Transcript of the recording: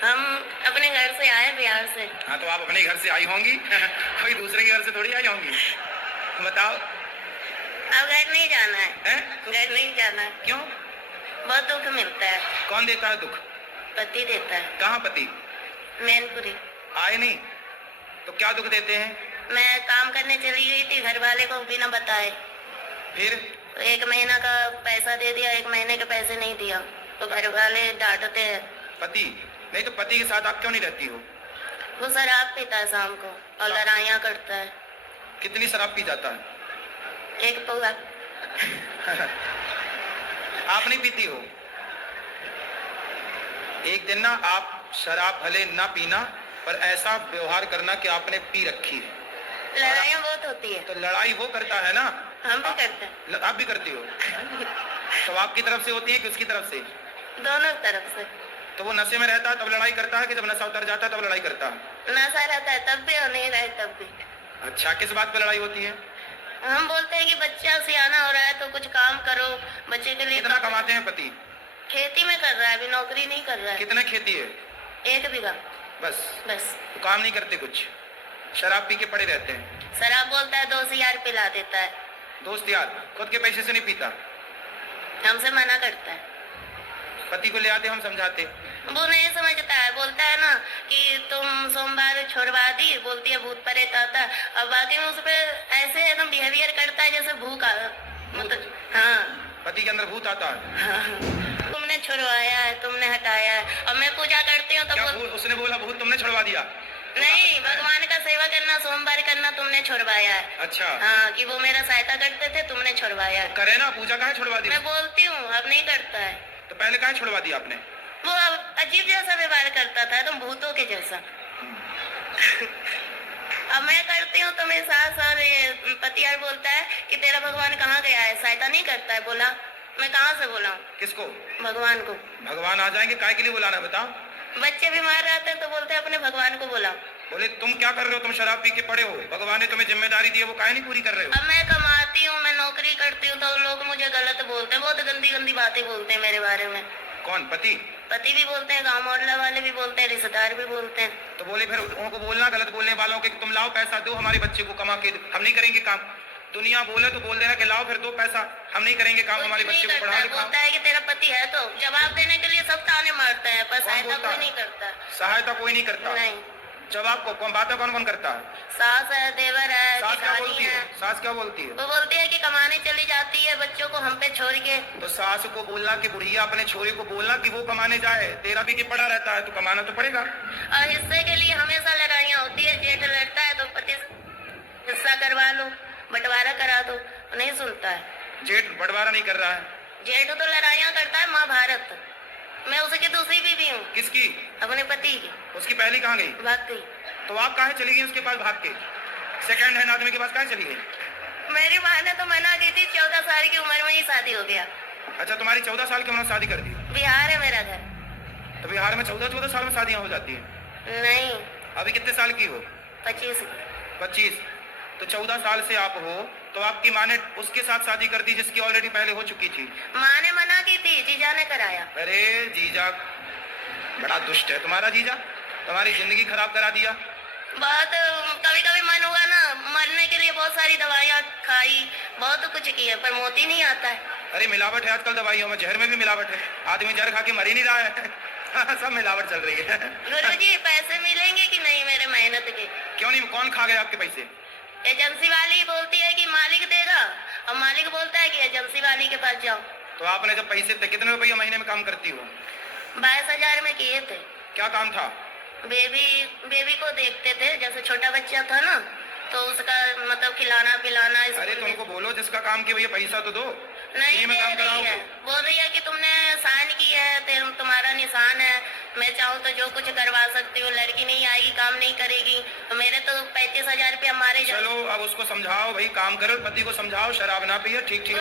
हम अपने घर से आए बिहार से। हाँ, तो आप अपने घर से आई होंगी कोई दूसरे के घर से थोड़ी आई होंगी। बताओ। अब घर नहीं जाना है, घर नहीं जाना है। क्यों? बहुत दुख मिलता है। कौन देता है दुख? पति देता है। कहाँ पति? मैनपुरी। आए नहीं तो क्या दुख देते हैं? मैं काम करने चली गई थी, घर वाले को बिना बताए। फिर? तो 1 महीना का पैसा दे दिया, 1 महीने के पैसे नहीं दिया तो घर वाले डांटते हैं। पति नहीं तो पति के साथ आप क्यों नहीं रहती हो? वो शराब पीता है शाम को और लड़ाइयाँ करता है। कितनी शराब पी जाता है? 1 पौवा। आप नहीं पीती हो? एक दिन ना आप शराब भले ना पीना पर ऐसा व्यवहार करना कि आपने पी रखी है। लड़ाइयाँ बहुत होती है। तो लड़ाई वो करता है ना? हम भी करते हैं। आप भी करती हो? तो आपकी तरफ से होती है कि उसकी तरफ से? दोनों तरफ से। तो वो नशे में रहता है तब लड़ाई करता है कि जब नशा उतर जाता है तब लड़ाई करता है? नशा रहता है तब भी और नहीं रहे तब भी। अच्छा, किस बात पे लड़ाई होती है? हम बोलते हैं कि बच्चा सियाना हो रहा है तो कुछ काम करो बच्चे के लिए। कितना कमाते हैं पति? खेती में कर रहा है, अभी नौकरी नहीं कर रहा है। कितने खेती है? 1 बीघा। बस? बस। तो काम नहीं करते कुछ? शराब पी के पड़े रहते हैं? शराब बोलता है 2 यार पिला देता है। दोस्त यार? खुद के पैसे से नहीं पीता? हमसे मना करता है। पति को ले आते हम समझाते। वो नहीं समझता है, बोलता है ना कि तुम सोमवार छोड़वा दी, बोलती है भूत प्रेत आता है। अब बाकी में उस पर ऐसे एकदम बिहेवियर करता है जैसे भूख मतलब। हाँ। पति के अंदर भूत आता है? हाँ। तुमने छुड़वाया है, तुमने हटाया है। और मैं पूजा करती हूँ तो उसने बोला भूत तुमने छुड़वा दिया? नहीं, भगवान का सेवा करना, सोमवार करना तुमने छुड़वाया है। अच्छा। हाँ, कि वो मेरा सहायता करते थे, तुमने छुड़वाया है। तो करे ना, पूजा काहे छुड़वा दी? मैं बोलती हूँ, अब नहीं करता है। तो पहले काहे छुड़वा दिया आपने? वो अब अजीब जैसा व्यवहार करता था, तुम भूतों के जैसा। अब मैं करती हूँ तो मेरी सास और ये पति यार बोलता है कि तेरा भगवान कहाँ गया है, सहायता नहीं करता है। बोला मैं कहाँ से बोला? किसको? भगवान को। भगवान आ जाएंगे, काहे के लिए बुलाना बताओ? बच्चे बीमार रहते हैं तो बोलते हैं अपने भगवान को बुलाओ। बोले तुम क्या कर रहे हो, तुम शराब पी के पड़े हो, भगवान ने तुम्हें जिम्मेदारी दी है, वो काहे नहीं पूरी कर रहे हो? अब मैं कमाती हूँ, मैं नौकरी करती हूँ तो लोग मुझे गलत बोलते हैं, बहुत गंदी गंदी बातें बोलते हैं मेरे बारे में। कौन? पति? पति भी बोलते हैं, गाँव मोहल्ला वाले भी बोलते हैं, रिश्तेदार भी बोलते हैं। तो बोले फिर उनको बोलना गलत बोलने वालों के, तुम लाओ पैसा दो हमारे बच्चे को कमा के, हम नहीं करेंगे काम। दुनिया बोले तो बोल देना कि लाओ फिर दो पैसा, हम नहीं करेंगे काम, हमारे बच्चे को पढ़ा लिखा। बोलता है कि तेरा पति है तो जवाब देने के लिए सब ताने मारते हैं, पर सहायता कोई नहीं करता। सहायता कोई नहीं करता? नहीं। जवाब को कौन बातें कौन कौन करता है? सास है, देवर है, सास क्या बोलती है। है? सास क्या बोलती है? वो बोलती है कि कमाने चली जाती है बच्चों को हम पे छोड़ के। तो सास को बोलना कि बुढ़िया अपने छोरे को बोलना कि वो कमाने जाए, तेरा भी कि पड़ा रहता है तो कमाना तो पड़ेगा। और हिस्से के लिए हमेशा लड़ाइयाँ होती है, जेठ लड़ता है तो पति हिस्सा करवा लो, बंटवारा करा दो, नहीं सुनता है। जेठ बंटवारा नहीं कर रहा है? जेठ तो लड़ाइयाँ करता है, महाभारत। मैं उसकी दूसरी बीवी हूँ। किसकी? अपने पति की। उसकी पहली कहाँ गई? भाग गई। तो आप काहे चली गई उसके पास भाग के? सेकंड हैंड आदमी के पास काहे चली गई? मेरी माँ ने तो मना की थी, 14 साल की उम्र में ही शादी हो गया। अच्छा, तुम्हारी 14 साल की उम्र में शादी कर दी? बिहार है मेरा घर। तो बिहार में 14 साल में शादियां हो जाती हैं? नहीं। अभी कितने साल की हो? 25। 25। तो 14 साल से आप हो तो आपकी माँ ने उसके साथ शादी कर दी जिसकी ऑलरेडी पहले हो चुकी थी? माँ ने मना की थी, जीजा ने कराया। अरे जीजा बड़ा दुष्ट है तुम्हारा जीजा, तुम्हारी जिंदगी खराब करा दिया। बहुत कभी कभी मन हुआ ना मरने के लिए, बहुत सारी दवाइयाँ खाई, बहुत कुछ किया पर मोती नहीं आता है। अरे मिलावट है आजकल दवाइयों में, जहर में भी मिलावट है, आदमी जहर खा के मर ही नहीं रहा है सब मिलावट चल रही है। गुरुजी पैसे मिलेंगे कि नहीं मेरे मेहनत के? क्यों नहीं? कौन खा गया आपके पैसे? एजेंसी वाली बोलती है कि मालिक देगा और मालिक बोलता है कि एजेंसी वाली के पास जाओ। तो आपने जब पैसे थे, कितने रुपये महीने में काम करती हो? 22,000 में किए थे। क्या काम था? बेबी को देखते थे, जैसे छोटा बच्चा था ना तो उसका मतलब खिलाना पिलाना। अरे तो उनको बोलो जिसका काम किया भैया पैसा तो दो। नहीं दे रही है, बोल रही है कि तुमने साइन की है, तुम्हारा निशान है, मैं चाहूँ तो जो कुछ करवा सकती हूँ, लड़की नहीं आएगी काम नहीं करेगी। तो मेरे तो 35,000 रुपया मारे। चलो अब उसको समझाओ भाई, काम करो, पति को समझाओ शराब ना पिए, ठीक ठीक।